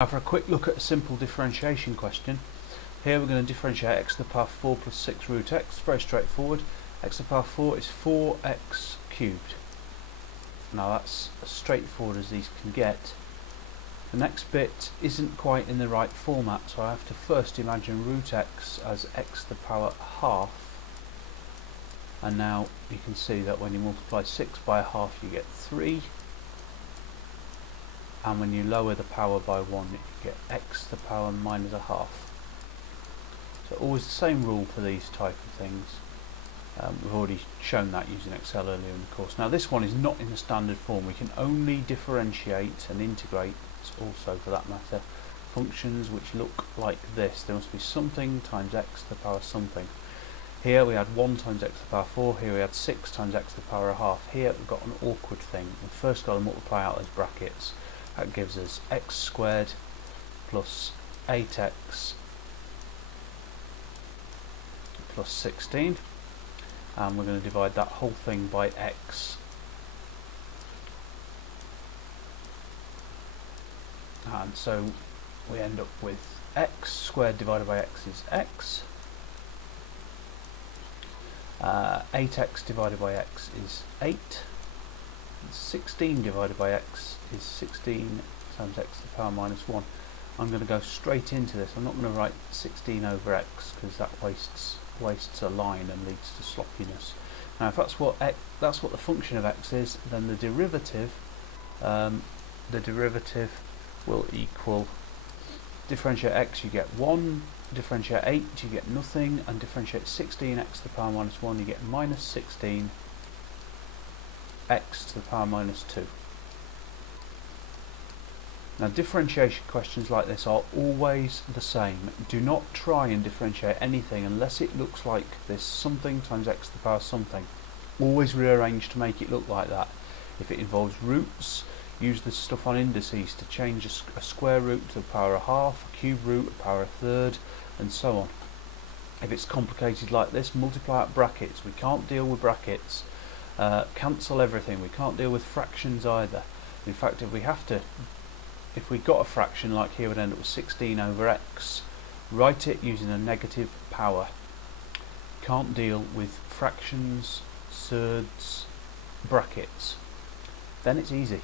Now for a quick look at a simple differentiation question. Here we're going to differentiate x to the power 4 plus 6 root x. Very straightforward. X to the power 4 is 4x cubed. Now that's as straightforward as these can get. The next bit isn't quite in the right format, so I have to first imagine root x as x to the power half. And now you can see that when you multiply 6 by a half you get 3. And when you lower the power by 1 you get x to the power minus a half. So always the same rule for these type of things. We've already shown that using Excel earlier in the course. Now this one is not in the standard form. We can only differentiate and integrate, also for that matter, functions which look like this. There must be something times x to the power something. Here we had 1 times x to the power 4, here we had 6 times x to the power a half. Here we've got an awkward thing. We've first got to multiply out those brackets. That gives us x squared plus 8x plus 16, and we're going to divide that whole thing by x. And so we end up with x squared divided by x is x. 8x divided by x is 8. 16 divided by x is 16 times x to the power minus 1. I'm going to go straight into this. I'm not going to write 16 over x because that wastes a line and leads to sloppiness. Now if that's what the function of x is, then the derivative will equal, differentiate x you get 1, differentiate 8 you get nothing, and differentiate 16x to the power minus 1 you get minus 16 x to the power minus 2. Now differentiation questions like this are always the same. Do not try and differentiate anything unless it looks like this something times x to the power something. Always rearrange to make it look like that. If it involves roots, use this stuff on indices to change a square root to the power a half, a cube root, a power a third, and so on. If it's complicated like this, multiply out brackets. We can't deal with brackets. Cancel everything. We can't deal with fractions either. In fact, if we got a fraction like here, would end up with 16 over x. Write it using a negative power. Can't deal with fractions, surds, brackets. Then it's easy.